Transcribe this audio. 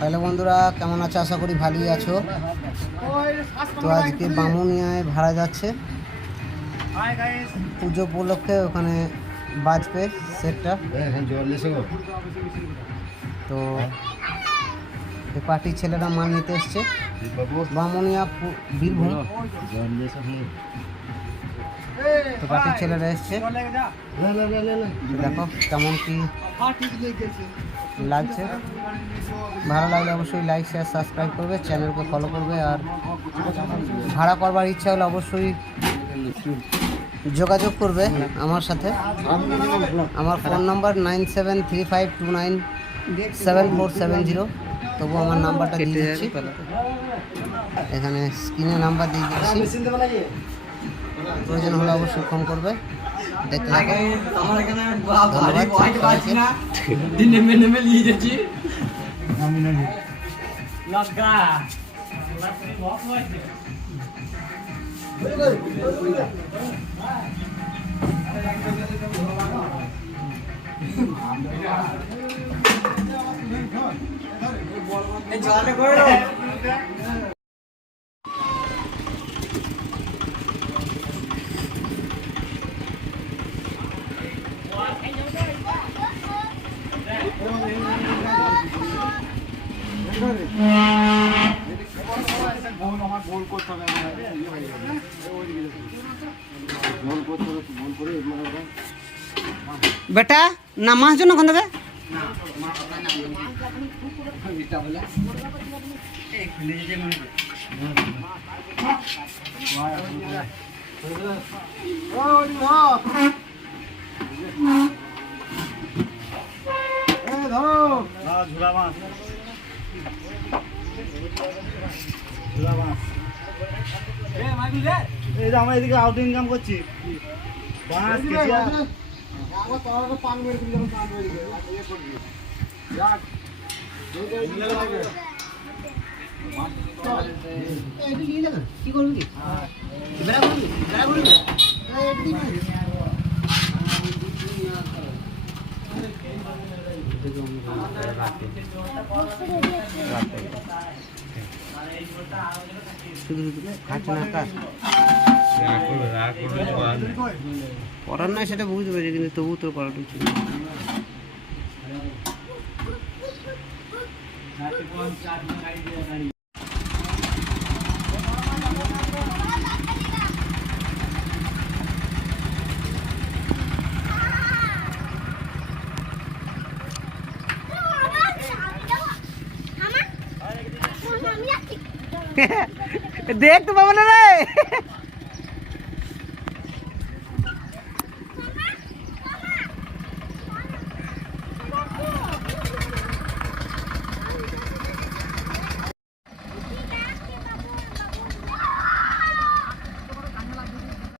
Hello বন্ধুরা, কেমন আছো? আশা করি ভালোই আছো। তো আজকে বামুনিয়ায় ভাড়া যাচ্ছে। পুজো উপলক্ষে ওখানে বাজবে সেটটা। তো এই পার্টির ছেলেরা মাল নিতে এসছে। বামুনিয়া বীরভূম। তো পার্টির ছেলেরা এসছে। দেখো কেমন কি লাগছে। ভালো লাগলে অবশ্যই লাইক শেয়ার সাবস্ক্রাইব করবে চ্যানেলকে ফলো করবে, আর ভাড়া করবার ইচ্ছা হলে অবশ্যই যোগাযোগ করবে আমার সাথে। আমার phone number nine seven three five two nine seven four seven zero তবু আমার নাম্বারটা দিয়ে দিচ্ছি। এখানে স্ক্রিনে নাম্বার দিয়ে দিচ্ছি। প্রয়োজন হলে অবশ্যই ফোন করবে। দেখতে থাকো। ধন্যবাদ। বেটা নামাজ জন্য ওখান থেকে? এই যে আমরা এদিকে আউট ইনকাম করছি। বাঁশ কেচিয়া। কি করবি কি? করবি? বেড়া করবি শুধু শুধু খাচ্ছে না কাজ করার নাই সেটা বুঝতে পারছি কিন্তু তবু তো করাটা উচিত না। দেখতে পাবো না রে।